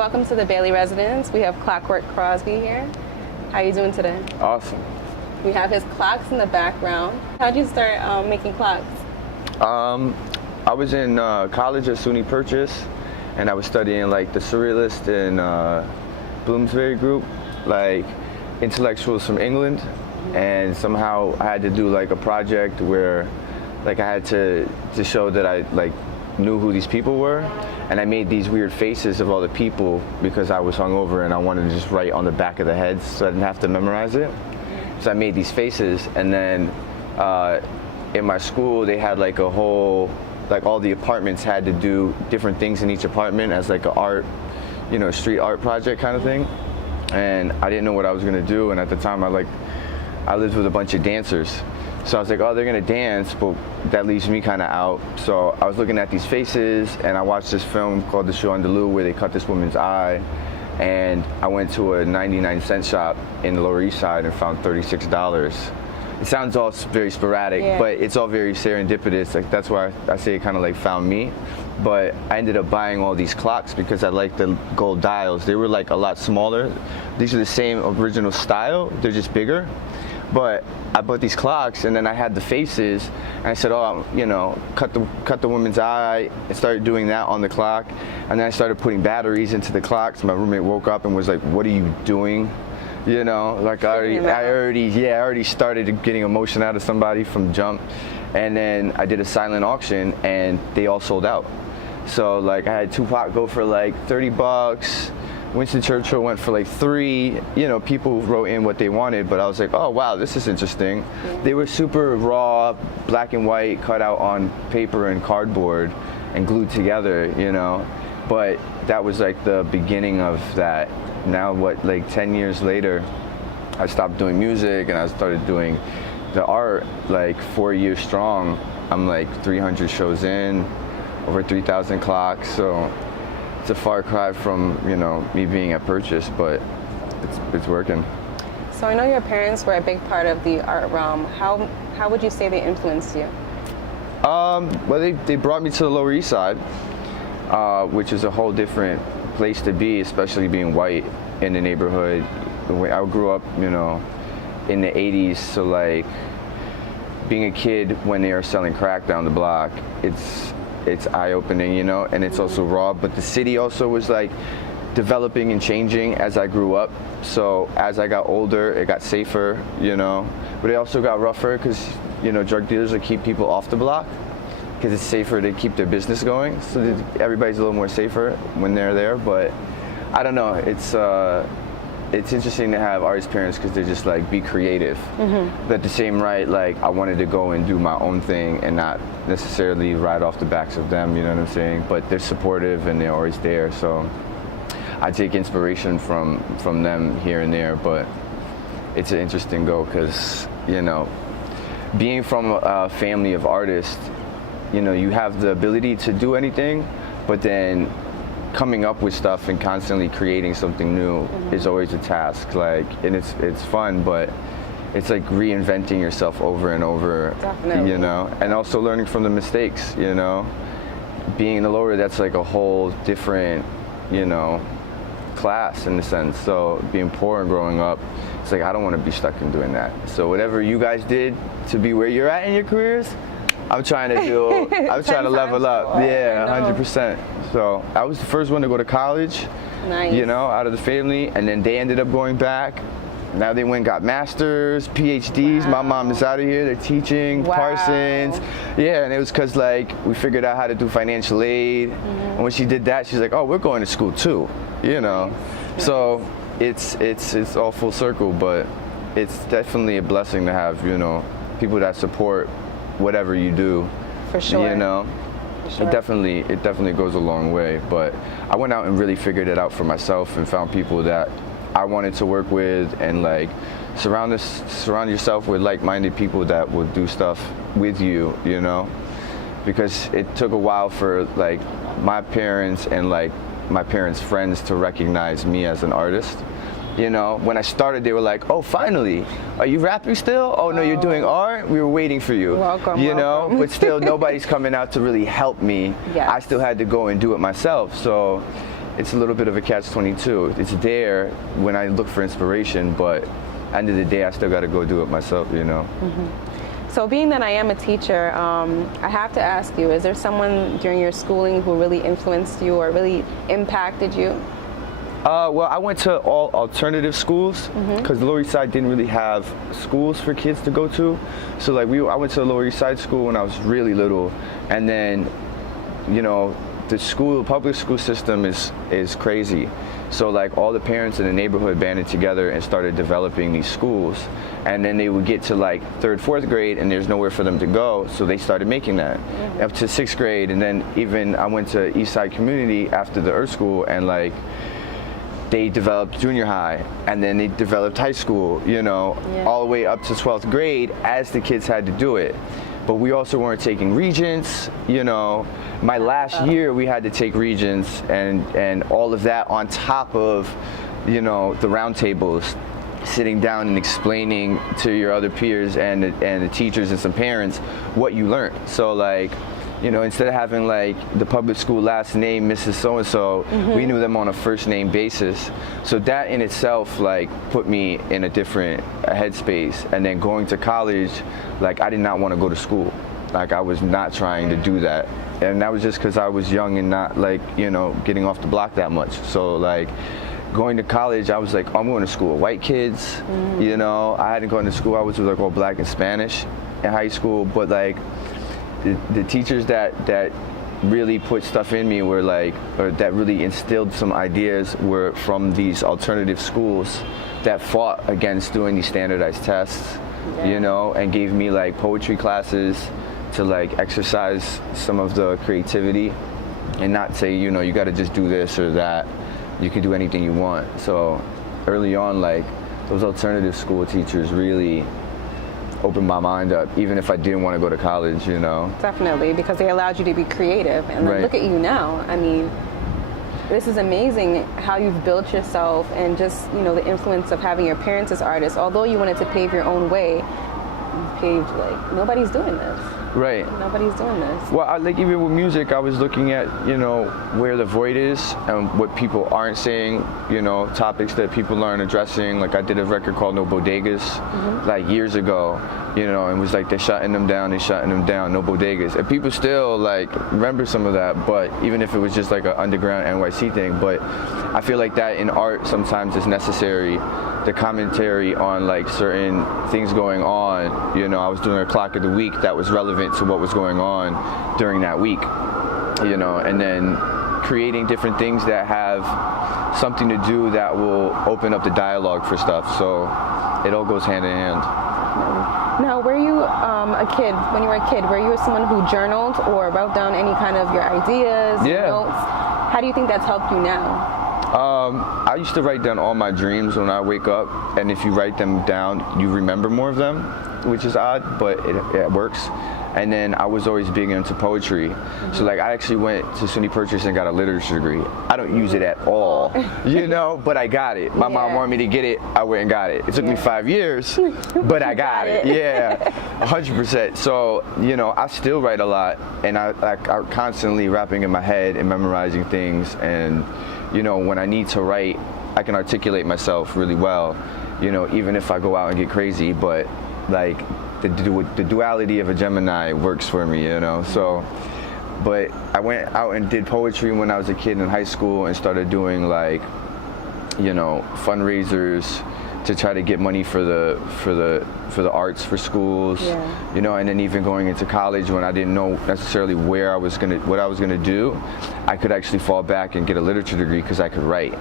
Welcome to the Bailey residence. We have Clockwork Cros here. How are you doing today? Awesome. We have his clocks in the background. How'd you start making clocks? I was in college at SUNY Purchase, and I was studying like the Surrealist and Bloomsbury group, like intellectuals from England, and somehow I had to do like a project where like I had to show that I like knew who these people were, and I made these weird faces of all the people because I was hungover and I wanted to just write on the back of the heads so I didn't have to memorize it. So I made these faces, and then in my school they had like a whole, like all the apartments had to do different things in each apartment as like a art, you know, street art project kind of thing. And I didn't know what I was gonna do, and at the time I lived with a bunch of dancers. So I was like, oh, they're gonna dance, but that leaves me kind of out. So I was looking at these faces, and I watched this film called The Shoe on the Loo where they cut this woman's eye. And I went to a 99-cent shop in the Lower East Side and found $36. It sounds all very sporadic, yeah, but it's all very serendipitous. Like that's why I say it kind of like found me. But I ended up buying all these clocks because I liked the gold dials. They were like a lot smaller. These are the same original style, they're just bigger. But I bought these clocks, and then I had the faces, and I said, oh, you know, cut the woman's eye, and started doing that on the clock. And then I started putting batteries into the clocks. My roommate woke up and was like, what are you doing? You know, like I already started getting emotion out of somebody from jump. And then I did a silent auction, and they all sold out. So like I had Tupac go for like $30. Winston Churchill went for like $3. You know, people wrote in what they wanted, but I was like, oh wow, this is interesting. Yeah. They were super raw, black and white, cut out on paper and cardboard and glued together, you know. But that was like the beginning of that. Now what, like 10 years later, I stopped doing music and I started doing the art like 4 years strong. I'm like 300 shows in, over 3,000 clocks, so it's a far cry from, you know, me being at Purchase, but it's working. So I know your parents were a big part of the art realm. How would you say they influenced you? Well, they brought me to the Lower East Side, which is a whole different place to be, especially being white in the neighborhood. I grew up, you know, in the 80s, so like being a kid when they are selling crack down the block, it's eye-opening, you know, and it's also raw. But the city also was like developing and changing as I grew up. So as I got older, it got safer, you know, but it also got rougher because, you know, drug dealers will keep people off the block because it's safer to keep their business going. So everybody's a little more safer when they're there. But I don't know, it's interesting to have artist parents because they're just like, be creative. But at the same right, like I wanted to go and do my own thing and not necessarily ride off the backs of them, you know what I'm saying? But they're supportive and they're always there, so I take inspiration from them here and there. But it's an interesting go because, you know, being from a family of artists, you know, you have the ability to do anything, but then coming up with stuff and constantly creating something new is always a task. Like, and it's fun, but it's like reinventing yourself over and over. Definitely. You know, and also learning from the mistakes. You know, being in the lower, that's like a whole different, you know, class in a sense. So being poor and growing up, it's like I don't want to be stuck in doing that. So whatever you guys did to be where you're at in your careers, I'm trying to do. I'm trying to level up. Yeah, 100%. So I was the first one to go to college. Nice. You know, out of the family, and then they ended up going back. Now they went and got masters, PhDs. Wow. My mom is out of here. They're teaching Parsons. Yeah, and it was because like we figured out how to do financial aid. And when she did that, she's like, oh, we're going to school too. You know, so it's all full circle. But it's definitely a blessing to have, you know, people that support whatever you do. For sure. You know. Sure. It definitely goes a long way. But I went out and really figured it out for myself and found people that I wanted to work with, and like surround yourself with like-minded people that will do stuff with you, you know, because it took a while for like my parents and like my parents' friends to recognize me as an artist. You know, when I started, they were like, oh, finally, are you rapping still? Oh, no, you're doing art? We were waiting for you. Welcome, you know, welcome. But still, nobody's coming out to really help me. Yes. I still had to go and do it myself. So it's a little bit of a catch-22. It's there when I look for inspiration, but end of the day, I still got to go do it myself, you know. So being that I am a teacher, I have to ask you, is there someone during your schooling who really influenced you or really impacted you? Well, I went to all alternative schools because the Lower East Side didn't really have schools for kids to go to. So like I went to the Lower East Side school when I was really little, and then, you know, the public school system is crazy. So like all the parents in the neighborhood banded together and started developing these schools, and then they would get to like 3rd, 4th grade and there's nowhere for them to go, so they started making that up to 6th grade. And then even I went to East Side Community after the Earth School, and like they developed junior high, and then they developed high school, you know, all the way up to 12th grade as the kids had to do it. But we also weren't taking regents, you know. My last year we had to take regents and all of that on top of, you know, the roundtables, sitting down and explaining to your other peers and the teachers and some parents what you learned. So like, you know, instead of having like the public school last name, Mrs. So-and-so, we knew them on a first name basis. So that in itself like put me in a different headspace. And then going to college, like I did not want to go to school. Like I was not trying to do that. And that was just because I was young and not like, you know, getting off the block that much. So like going to college, I was like, oh, I'm going to school with white kids. You know, I hadn't gone to school. I was with like all black and Spanish in high school, but like the teachers that really put stuff in me were like, or that really instilled some ideas were from these alternative schools that fought against doing these standardized tests, you know, and gave me like poetry classes to like exercise some of the creativity and not say, you know, you got to just do this or that. You can do anything you want. So early on, like those alternative school teachers really opened my mind up, even if I didn't want to go to college, you know. Definitely, because they allowed you to be creative. And then look at you now. I mean, this is amazing how you've built yourself, and just, you know, the influence of having your parents as artists. Although you wanted to pave your own way, you paved, like, nobody's doing this. Right. Nobody's doing this. Well, like even with music, I was looking at, you know, where the void is and what people aren't saying, you know, topics that people aren't addressing. Like I did a record called No Bodegas like years ago, you know, and was like they're shutting them down, no bodegas. And people still like remember some of that, but even if it was just like an underground NYC thing. But I feel like that in art sometimes is necessary. The commentary on like certain things going on, you know, I was doing a clock of the week that was relevant to what was going on during that week, you know, and then creating different things that have something to do that will open up the dialogue for stuff. So it all goes hand in hand. Now, were you a kid, when you were a kid, were you someone who journaled or wrote down any kind of your ideas, your notes? How do you think that's helped you now? I used to write down all my dreams when I wake up, and if you write them down, you remember more of them, which is odd, but it works. And then I was always big into poetry. So like I actually went to SUNY Purchase and got a literature degree. I don't use it at all, you know, but I got it. My mom wanted me to get it, I went and got it. It took me 5 years, but I got it. Yeah, 100%. So, you know, I still write a lot, and I'm constantly rapping in my head and memorizing things. And, you know, when I need to write, I can articulate myself really well, you know, even if I go out and get crazy, but like, the duality of a Gemini works for me, you know. So, but I went out and did poetry when I was a kid in high school and started doing like, you know, fundraisers to try to get money for the arts for schools, you know. And then even going into college when I didn't know necessarily what I was gonna do, I could actually fall back and get a literature degree because I could write,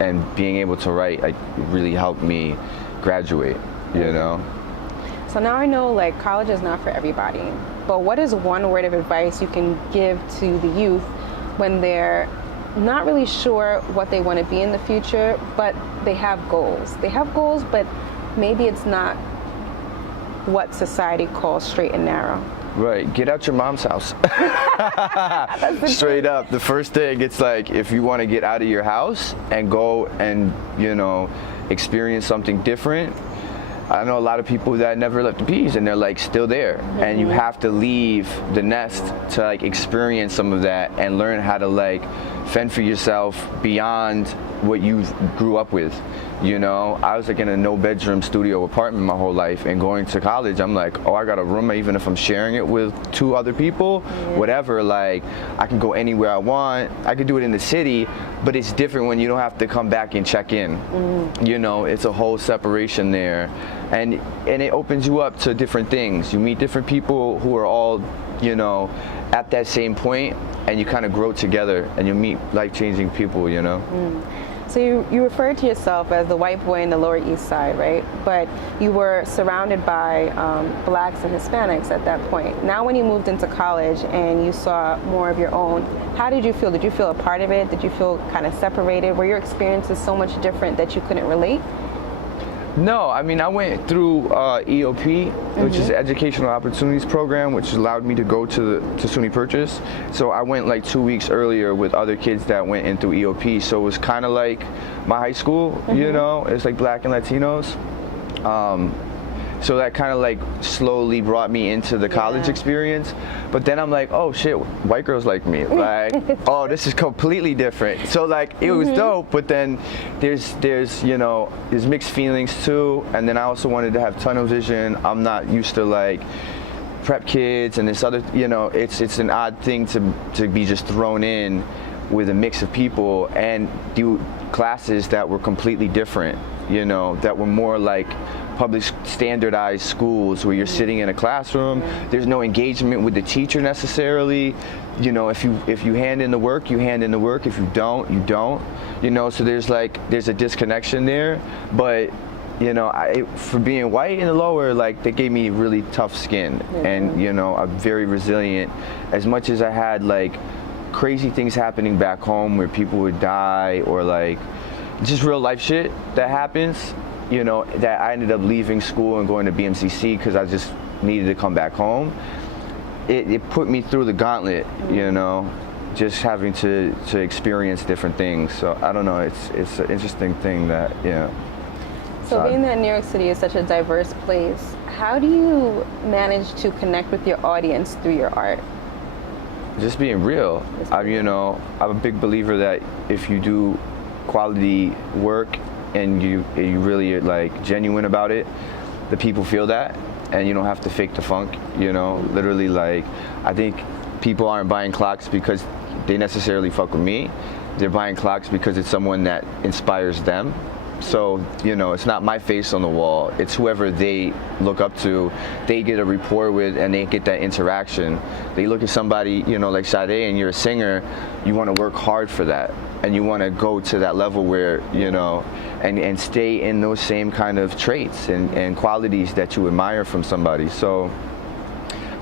and being able to write like really helped me graduate, you know. So now I know like college is not for everybody, but what is one word of advice you can give to the youth when they're not really sure what they want to be in the future, but they have goals? They have goals, but maybe it's not what society calls straight and narrow. Right, get out your mom's house. Straight up, the first thing, it's like if you want to get out of your house and go and, you know, experience something different. I know a lot of people that never left the P's and they're like still there, and you have to leave the nest to like experience some of that and learn how to like fend for yourself beyond what you grew up with. You know, I was like in a no-bedroom studio apartment my whole life, and going to college, I'm like, oh, I got a room, even if I'm sharing it with 2 other people, whatever, like, I can go anywhere I want. I could do it in the city, but it's different when you don't have to come back and check in. You know, it's a whole separation there, and it opens you up to different things. You meet different people who are all, you know, at that same point, and you kind of grow together, and you meet life-changing people, you know. So you referred to yourself as the white boy in the Lower East Side, right? But you were surrounded by blacks and Hispanics at that point. Now when you moved into college and you saw more of your own, how did you feel? Did you feel a part of it? Did you feel kind of separated? Were your experiences so much different that you couldn't relate? No, I mean, I went through EOP, which is the Educational Opportunities Program, which allowed me to go to SUNY Purchase. So I went like 2 weeks earlier with other kids that went in through EOP. So it was kind of like my high school, you know, it's like black and Latinos. So that kind of like slowly brought me into the college experience. But then I'm like, oh shit, white girls like me. Like, oh, this is completely different. So like, it was dope, but then there's you know, there's mixed feelings too. And then I also wanted to have tunnel vision. I'm not used to like prep kids and this other, you know, it's an odd thing to be just thrown in with a mix of people and do classes that were completely different, you know, that were more like public standardized schools where you're sitting in a classroom. There's no engagement with the teacher necessarily. You know, if you hand in the work, you hand in the work. If you don't, you don't. You know, so there's a disconnection there. But you know, for being white in the lower, like, they gave me really tough skin, and you know, I'm very resilient. As much as I had like crazy things happening back home where people would die, or like just real life shit that happens, you know, that I ended up leaving school and going to BMCC because I just needed to come back home. It put me through the gauntlet, you know, just having to experience different things. So I don't know, it's an interesting thing that, you know. So being that New York City is such a diverse place, how do you manage to connect with your audience through your art? Just being real. You know, I'm a big believer that if you do quality work and you really are like genuine about it, the people feel that, and you don't have to fake the funk, you know. Literally, like, I think people aren't buying clocks because they necessarily fuck with me. They're buying clocks because it's someone that inspires them. So, you know, it's not my face on the wall, it's whoever they look up to, they get a rapport with, and they get that interaction. They look at somebody, you know, like Sade, and you're a singer, you want to work hard for that, and you want to go to that level where, you know, and stay in those same kind of traits and qualities that you admire from somebody. So,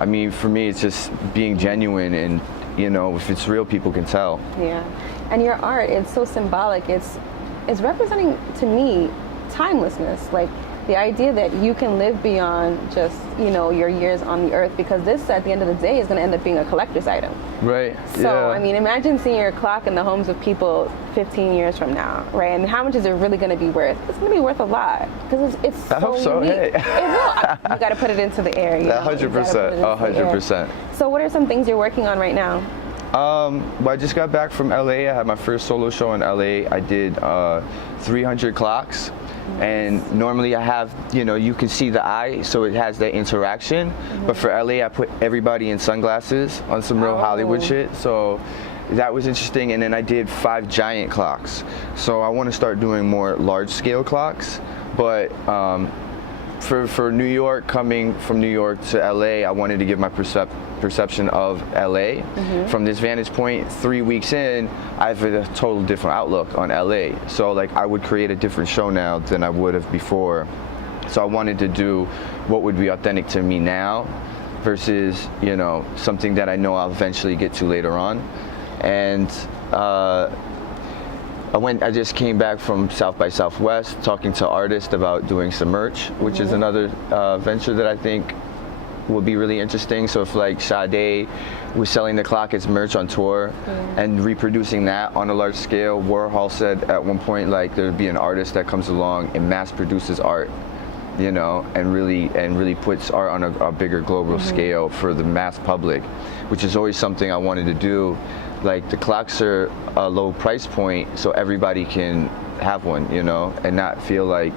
I mean, for me, it's just being genuine, and, you know, if it's real, people can tell. Yeah, and your art, it's so symbolic. It's representing, to me, timelessness. Like, the idea that you can live beyond just, you know, your years on the earth, because this, at the end of the day, is going to end up being a collector's item. Right. So, I mean, imagine seeing your clock in the homes of people 15 years from now, right? And how much is it really going to be worth? It's going to be worth a lot, because it's so I hope so. unique. Hey. It will. You got to put it into the air. 100%. 100%. So, what are some things you're working on right now? Well, I just got back from LA. I had my first solo show in LA. I did 300 clocks. And normally I have, you know, you can see the eye, so it has that interaction. But for LA, I put everybody in sunglasses on some real Hollywood shit. So that was interesting. And then I did 5 giant clocks. So I want to start doing more large scale clocks. But for New York, coming from New York to LA, I wanted to give my perception of LA. From this vantage point. 3 weeks in, I have a total different outlook on LA. So like, I would create a different show now than I would have before. So I wanted to do what would be authentic to me now versus, you know, something that I know I'll eventually get to later on. And I just came back from South by Southwest talking to artists about doing some merch, which is another venture that I think will be really interesting. So if like Sade was selling the clock as merch on tour and reproducing that on a large scale, Warhol said at one point, like, there'd be an artist that comes along and mass produces art, you know, and really puts art on a bigger global scale for the mass public, which is always something I wanted to do. like the clocks are a low price point, so everybody can have one, you know, and not feel like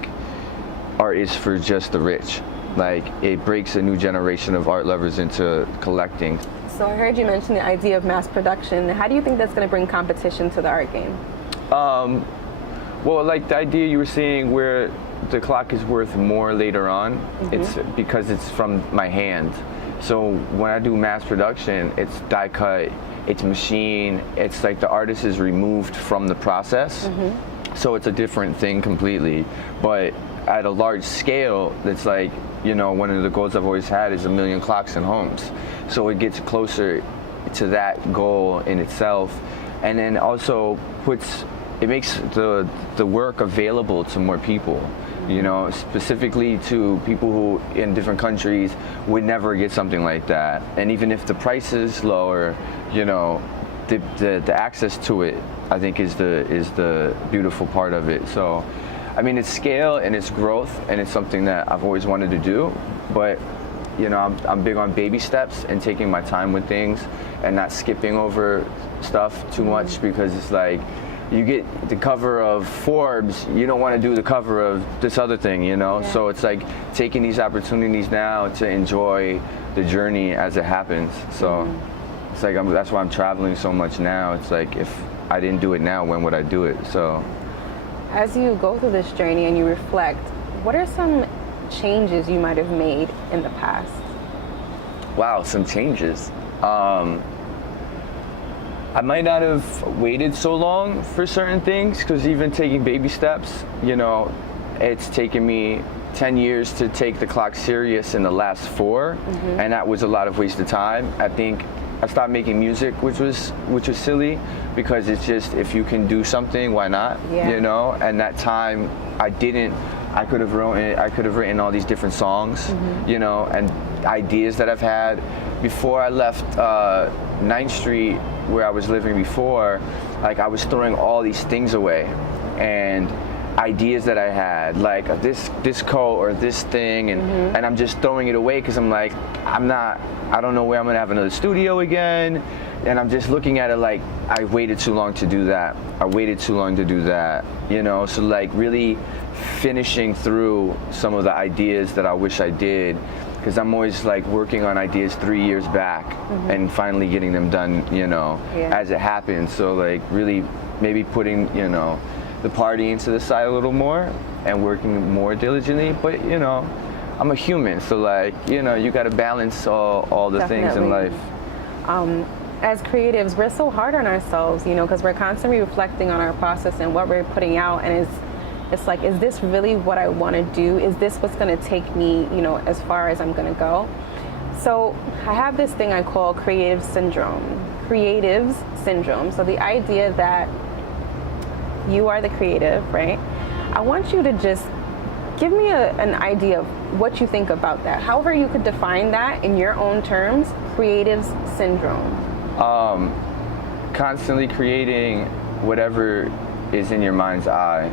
art is for just the rich. Like, it breaks a new generation of art lovers into collecting. So I heard you mention the idea of mass production. How do you think that's going to bring competition to the art game? Well, like the idea you were saying where the clock is worth more later on, it's because it's from my hand. So when I do mass production, it's die cut, it's machine, it's like the artist is removed from the process. So it's a different thing completely. But at a large scale, it's like, you know, one of the goals I've always had is 1 million clocks in homes. So it gets closer to that goal in itself. And then also it makes the work available to more people, you know, specifically to people who in different countries would never get something like that. And even if the price is lower, you know, the access to it, I think is the beautiful part of it. So, I mean, it's scale and it's growth, and it's something that I've always wanted to do, but you know, I'm big on baby steps and taking my time with things and not skipping over stuff too much, because it's like, you get the cover of Forbes, you don't want to do the cover of this other thing, you know? Yeah. So it's like taking these opportunities now to enjoy the journey as it happens. So it's like, that's why I'm traveling so much now. It's like, if I didn't do it now, when would I do it? So as you go through this journey and you reflect, what are some changes you might have made in the past? Wow, some changes. I might not have waited so long for certain things, because even taking baby steps, you know, it's taken me 10 years to take the clock serious in the last 4, and that was a lot of wasted time. I think I stopped making music, which was silly, because it's just, if you can do something, why not? Yeah. You know, and that time I could have written all these different songs, you know, and ideas that I've had. Before I left 9th Street, where I was living before, like, I was throwing all these things away, and ideas that I had, like this coat or this thing, and I'm just throwing it away, because I'm like, I don't know where I'm gonna have another studio again, and I'm just looking at it like, I waited too long to do that. You know, so like really finishing through some of the ideas that I wish I did, because I'm always like working on ideas 3 years back and finally getting them done, you know, as it happens. So like really maybe putting, you know, the partying to the side a little more and working more diligently. But, you know, I'm a human, so like, you know, you got to balance all the things in life. As creatives, we're so hard on ourselves, you know, because we're constantly reflecting on our process and what we're putting out, and it's like, is this really what I want to do? Is this what's going to take me, you know, as far as I'm going to go? So I have this thing I call creatives syndrome. So the idea that you are the creative, right? I want you to just give me an idea of what you think about that. However you could define that in your own terms, creatives syndrome. Constantly creating whatever is in your mind's eye,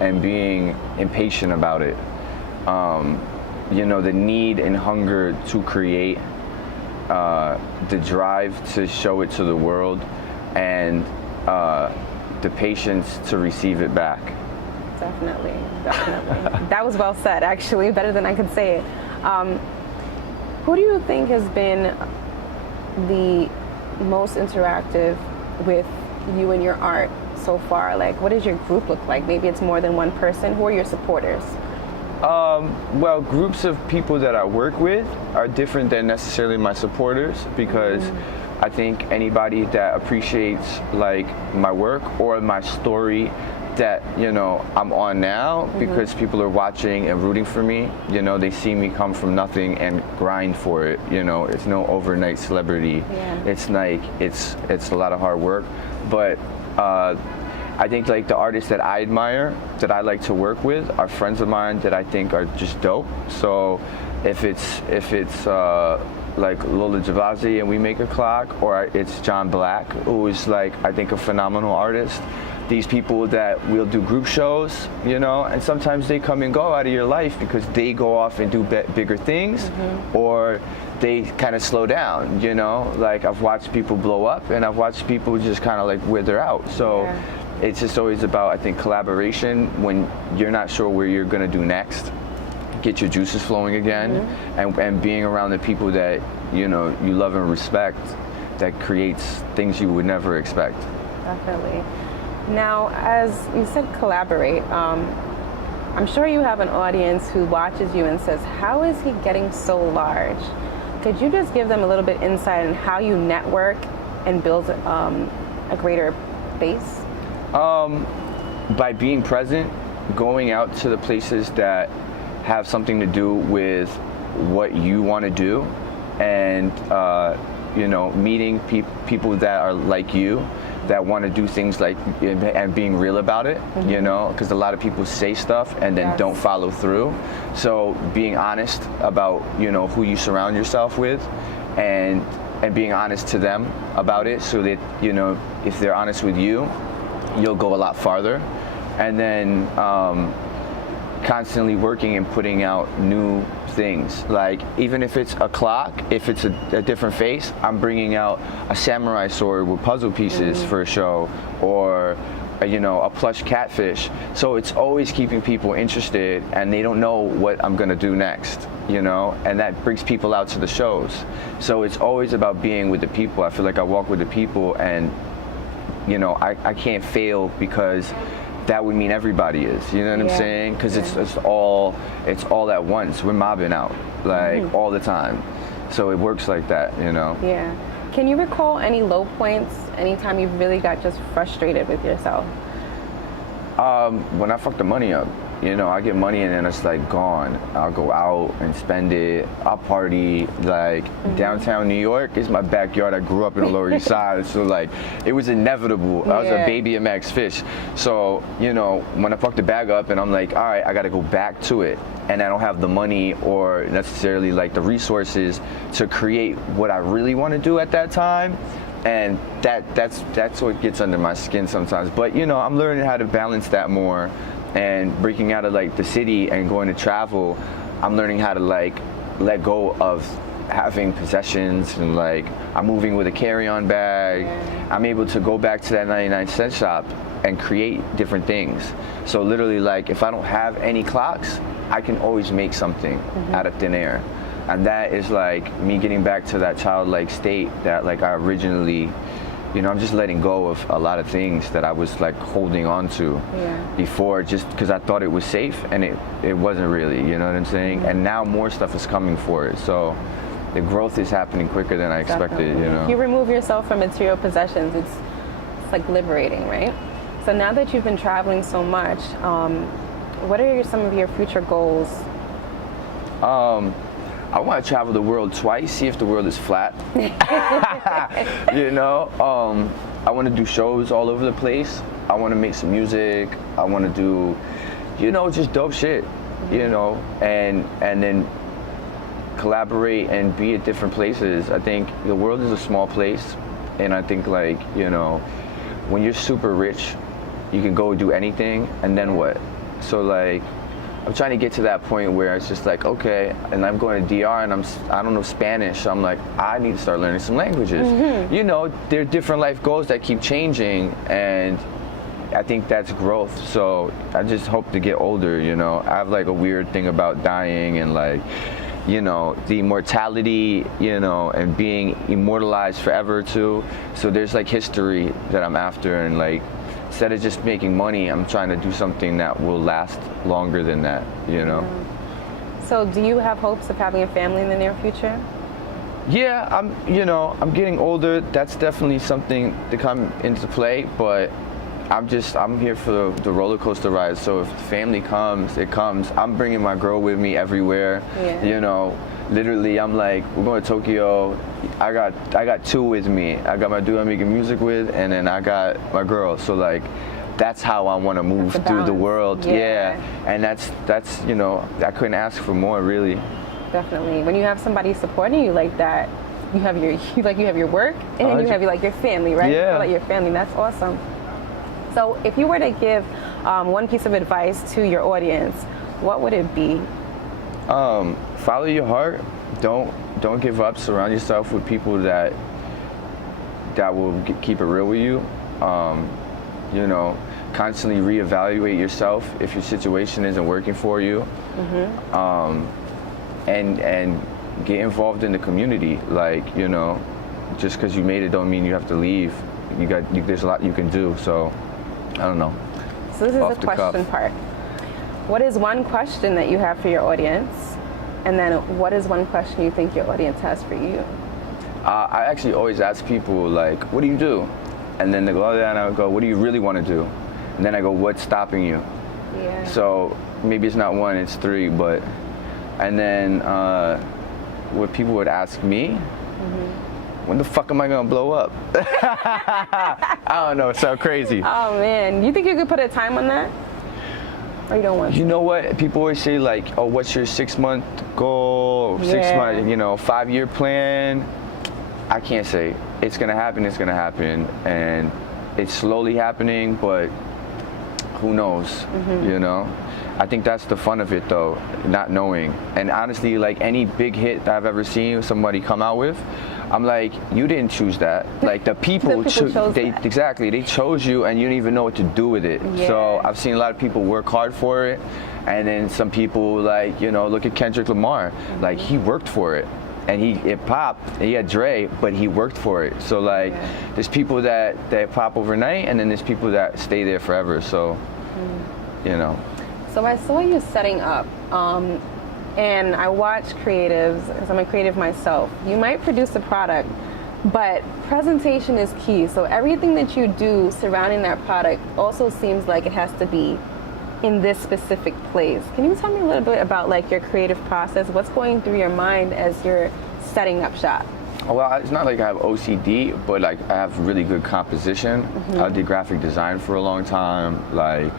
and being impatient about it. You know, the need and hunger to create, the drive to show it to the world, and the patience to receive it back. Definitely. That was well said, actually, better than I could say it. Who do you think has been the most interactive with you and your art so far? Like, what does your group look like? Maybe it's more than one person. Who are your supporters? Well, groups of people that I work with are different than necessarily my supporters, because I think anybody that appreciates like my work or my story that, you know, I'm on now, because people are watching and rooting for me, you know, they see me come from nothing and grind for it, you know, it's no overnight celebrity. It's like, it's a lot of hard work, but I think like the artists that I admire, that I like to work with, are friends of mine that I think are just dope. So if it's like Lola Javazzi and we make a clock, or it's John Black, who is like, I think, a phenomenal artist, these people that will do group shows, you know, and sometimes they come and go out of your life because they go off and do bigger things, or they kind of slow down, you know. Like I've watched people blow up, and I've watched people just kind of like wither out. So it's just always about, I think, collaboration when you're not sure where you're gonna do next. Get your juices flowing again, and being around the people that, you know, you love and respect, that creates things you would never expect. Definitely. Now, as you said, collaborate. I'm sure you have an audience who watches you and says, how is he getting so large? Could you just give them a little bit insight on how you network and build a greater base? By being present, going out to the places that have something to do with what you want to do, and you know, meeting people that are like you, that want to do things like, and being real about it, you know, because a lot of people say stuff and then don't follow through. So being honest about, you know, who you surround yourself with, and being honest to them about it, so that, you know, if they're honest with you, you'll go a lot farther. And then constantly working and putting out new things. Like even if it's a clock, if it's a different face, I'm bringing out a samurai sword with puzzle pieces for a show, or you know, a plush catfish. So it's always keeping people interested, and they don't know what I'm gonna do next, you know, and that brings people out to the shows. So it's always about being with the people. I feel like I walk with the people, and you know, I can't fail, because that would mean everybody is, you know what I'm saying? Because it's all at once. We're mobbing out like all the time, so it works like that, you know. Yeah. Can you recall any low points, anytime you really got just frustrated with yourself? When I fuck the money up, you know, I get money and then it's like gone. I'll go out and spend it. I'll party. Like downtown New York is my backyard. I grew up in the Lower East Side, so like it was inevitable. I was a baby of Max Fish. So, you know, when I fuck the bag up and I'm like, all right, I got to go back to it, and I don't have the money or necessarily like the resources to create what I really want to do at that time. And that's what gets under my skin sometimes. But you know, I'm learning how to balance that more, and breaking out of like the city and going to travel. I'm learning how to like let go of having possessions, and like I'm moving with a carry-on bag. I'm able to go back to that 99-cent shop and create different things. So literally, like if I don't have any clocks, I can always make something out of thin air. And that is like me getting back to that childlike state that like I originally, you know, I'm just letting go of a lot of things that I was like holding on to before, just because I thought it was safe, and it wasn't really, you know what I'm saying? And now more stuff is coming for it. So the growth is happening quicker than I expected, you know. If you remove yourself from material possessions, it's like liberating, right? So now that you've been traveling so much, what are some of your future goals? I want to travel the world twice, see if the world is flat. You know, I want to do shows all over the place. I want to make some music. I want to do, you know, just dope shit, you know, and then collaborate and be at different places. I think the world is a small place, and I think like, you know, when you're super rich, you can go do anything, and then what? So like, I'm trying to get to that point where it's just like, okay, and I'm going to DR and I don't know Spanish, so I'm like, I need to start learning some languages. You know, there are different life goals that keep changing, and I think that's growth. So I just hope to get older, you know. I have like a weird thing about dying and like, you know, the immortality, you know, and being immortalized forever too. So there's like history that I'm after, and like, instead of just making money, I'm trying to do something that will last longer than that, you know? So do you have hopes of having a family in the near future? Yeah, I'm getting older. That's definitely something to come into play, but I'm here for the roller coaster ride. So if family comes, it comes. I'm bringing my girl with me everywhere, you know? Literally, I'm like, we're going to Tokyo. I got two with me. I got my dude I'm making music with, and then I got my girl. So like, that's how I want to move through the world. And that's you know, I couldn't ask for more, really. Definitely. When you have somebody supporting you like that, you have your work, and you have like your family, right? You feel like your family. That's awesome. So if you were to give one piece of advice to your audience, what would it be? Follow your heart. Don't give up. Surround yourself with people that will keep it real with you. You know, constantly reevaluate yourself if your situation isn't working for you. And get involved in the community. Like, you know, just because you made it don't mean you have to leave. There's a lot you can do. So I don't know. So this is the question part. What is one question that you have for your audience? And then what is one question you think your audience has for you? I actually always ask people, like, what do you do? And then they go, and I go, what do you really want to do? And then I go, what's stopping you? Yeah. So maybe it's not one, it's three, but, and then what people would ask me, when the fuck am I gonna blow up? I don't know, it sounds crazy. Oh man, you think you could put a time on that? Or you don't want to? You know what? People always say like, oh, what's your 6-month goal? 6 month, 5-year plan? I can't say. It's gonna happen, and it's slowly happening, but who knows, you know? I think that's the fun of it though, not knowing. And honestly, like any big hit that I've ever seen somebody come out with, I'm like, you didn't choose that. Like the people chose that. Exactly, they chose you and you didn't even know what to do with it. Yeah. So I've seen a lot of people work hard for it, and then some people like, look at Kendrick Lamar, like he worked for it. And it popped, he had Dre, but he worked for it. So like, there's people that pop overnight, and then there's people that stay there forever, so, you know. So I saw you setting up, and I watch creatives, because I'm a creative myself. You might produce a product, but presentation is key. So everything that you do surrounding that product also seems like it has to be in this specific place. Can you tell me a little bit about like your creative process? What's going through your mind as you're setting up shop? Well, it's not like I have OCD, but like I have really good composition. I did graphic design for a long time, like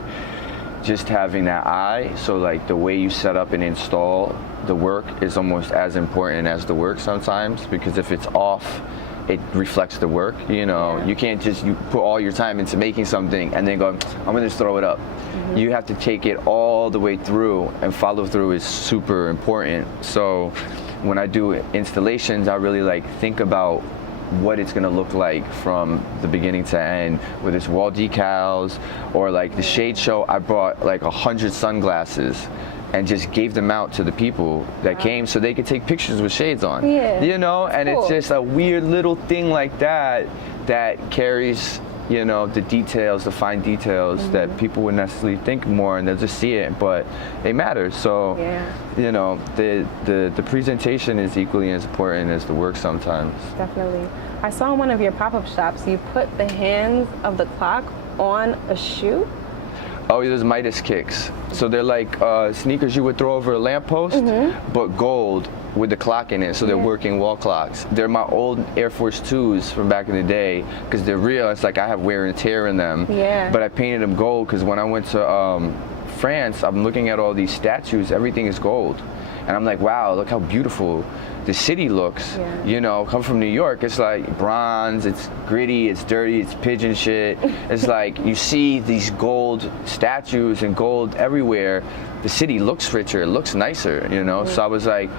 just having that eye. So like the way you set up and install the work is almost as important as the work sometimes, because if it's off, it reflects the work, You can't just put all your time into making something and then go, I'm gonna just throw it up. You have to take it all the way through, and follow through is super important. So when I do installations, I really like think about what it's gonna look like from the beginning to end, whether it's wall decals or like the shade show. I brought like 100 sunglasses and just gave them out to the people that came so they could take pictures with shades on. And cool. It's just a weird little thing like that carries, the details, the fine details that people wouldn't necessarily think more, and they'll just see it, but they matter. So, the presentation is equally as important as the work sometimes. Definitely. I saw in one of your pop-up shops, you put the hands of the clock on a shoe. Oh, those Midas kicks. So they're like sneakers you would throw over a lamppost, but gold with the clock in it. So they're working wall clocks. They're my old Air Force 2s from back in the day, because they're real. It's like I have wear and tear in them. Yeah. But I painted them gold because when I went to France, I'm looking at all these statues. Everything is gold. And I'm like, wow, look how beautiful the city looks. Come from New York, it's like bronze, it's gritty, it's dirty, it's pigeon shit. It's like you see these gold statues and gold everywhere. The city looks richer, it looks nicer, So I was like,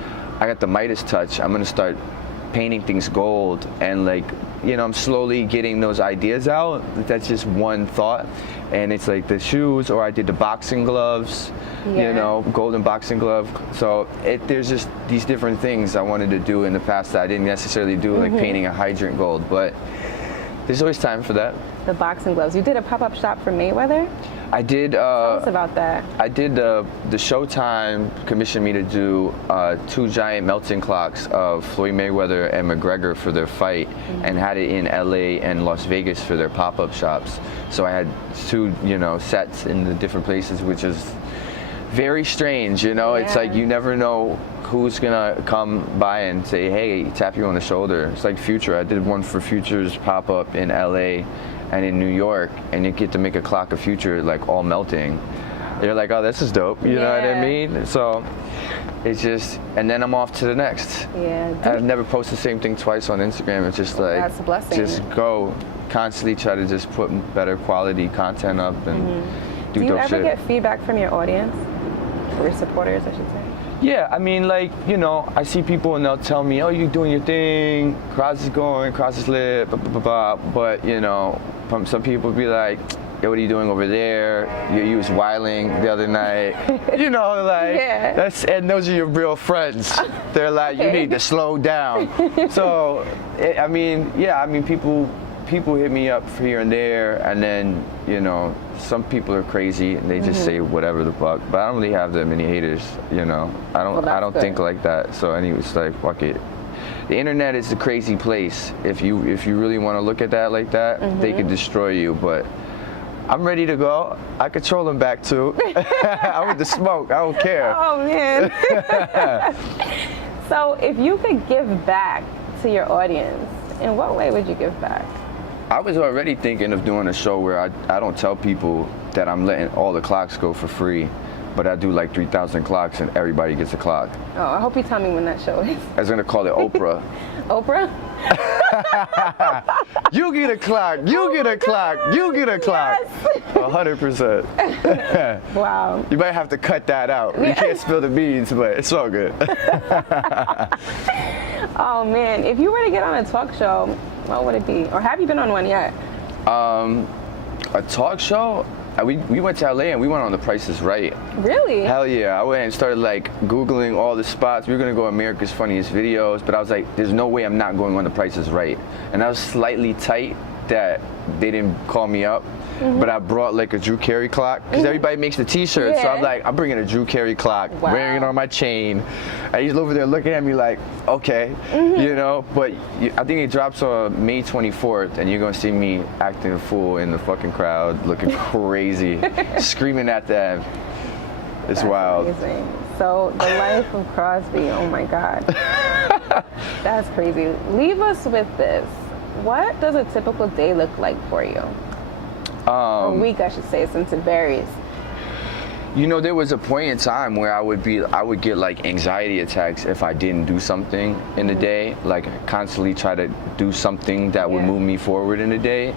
I got the Midas touch. I'm gonna start painting things gold, and like, I'm slowly getting those ideas out. That's just one thought. And it's like the shoes, or I did the boxing gloves, golden boxing glove. So there's just these different things I wanted to do in the past that I didn't necessarily do, like painting a hydrant gold, but there's always time for that. The boxing gloves. You did a pop-up shop for Mayweather? I did. Tell us about that. I did the Showtime commissioned me to do 2 giant melting clocks of Floyd Mayweather and McGregor for their fight, and had it in LA and Las Vegas for their pop-up shops. So I had 2, sets in the different places, which is very strange, It's like you never know who's gonna come by and say, hey, tap you on the shoulder. It's like Future. I did one for Future's pop-up in LA and in New York, and you get to make a clock of Future like all melting. You're like, oh, this is dope, you know what I mean? So it's just, and then I'm off to the next. I've never posted the same thing twice on Instagram. It's just like, that's a blessing. Just go, constantly try to just put better quality content up and do you dope ever shit. get feedback from your audience, or your supporters, I should say? Yeah, I mean, like, you know, I see people and they'll tell me, oh, you're doing your thing, Cros is going, Cros is lit, blah, blah, blah, blah. But, you know, some people be like, yo, what are you doing over there? You was wilding the other night. You know, like, Yeah. and those are your real friends. They're like, you need to slow down. So, I mean, yeah, I mean, people hit me up here and there, and then, you know, some people are crazy and they just say whatever the fuck. But I don't really have that many haters, you know. I don't think like that. So anyways, like, fuck it. The internet is a crazy place. If you really want to look at that like that, they can destroy you. But I'm ready to go. I control them back too. I'm with the smoke. I don't care. Oh man. So if you could give back to your audience, in what way would you give back? I was already thinking of doing a show where I don't tell people that I'm letting all the clocks go for free, but I do like 3,000 clocks and everybody gets a clock. Oh, I hope you tell me when that show is. I was gonna call it Oprah. Oprah? You get a clock, you get a clock, you get a clock. Yes. 100%. Wow. You might have to cut that out. You can't spill the beans, but it's all good. Oh man, if you were to get on a talk show, what would it be? Or have you been on one yet? A talk show? We went to LA and we went on The Price is Right. Really? Hell yeah. I went and started like Googling all the spots. We were gonna go America's Funniest Videos, but I was like, there's no way I'm not going on The Price is Right. And I was slightly tight that they didn't call me up, but I brought like a Drew Carey clock because everybody makes the t-shirts. So I'm like, I'm bringing a Drew Carey clock, wearing it on my chain. And he's over there looking at me like, okay, you know, but I think it drops on May 24th and you're gonna see me acting a fool in the fucking crowd, looking crazy, screaming at them. It's wild. Amazing. So the life of Crosby, oh my God. That's crazy. Leave us with this. What does a typical day look like for you? Or week, I should say, since it varies. You know, there was a point in time where I would get like anxiety attacks if I didn't do something in the day, like constantly try to do something that would move me forward in the day.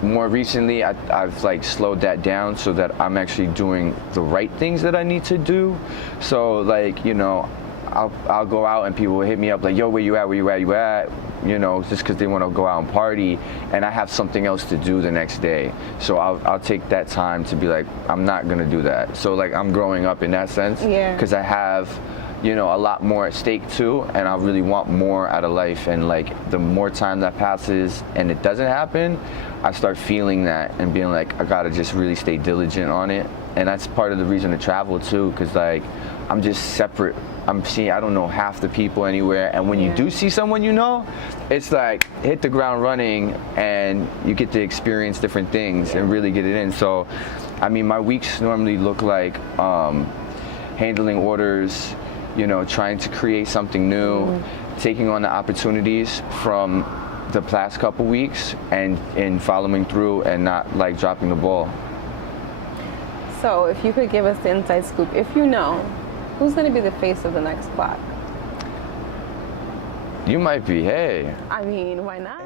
More recently, I've like slowed that down so that I'm actually doing the right things that I need to do. So like, you know, I'll go out and people will hit me up like, yo, where you at, you know, just because they want to go out and party, and I have something else to do the next day. So I'll take that time to be like, I'm not going to do that. So like, I'm growing up in that sense because I have, you know, a lot more at stake too, and I really want more out of life. And like, the more time that passes and it doesn't happen, I start feeling that and being like, I got to just really stay diligent on it. And that's part of the reason to travel too, because like, I'm just separate. I don't know half the people anywhere, and when you do see someone you know, it's like hit the ground running and you get to experience different things and really get it in. So, I mean, my weeks normally look like handling orders, you know, trying to create something new, taking on the opportunities from the past couple weeks and following through and not like dropping the ball. So if you could give us the inside scoop, if you know, who's going to be the face of the next clock? You might be, hey. I mean, why not?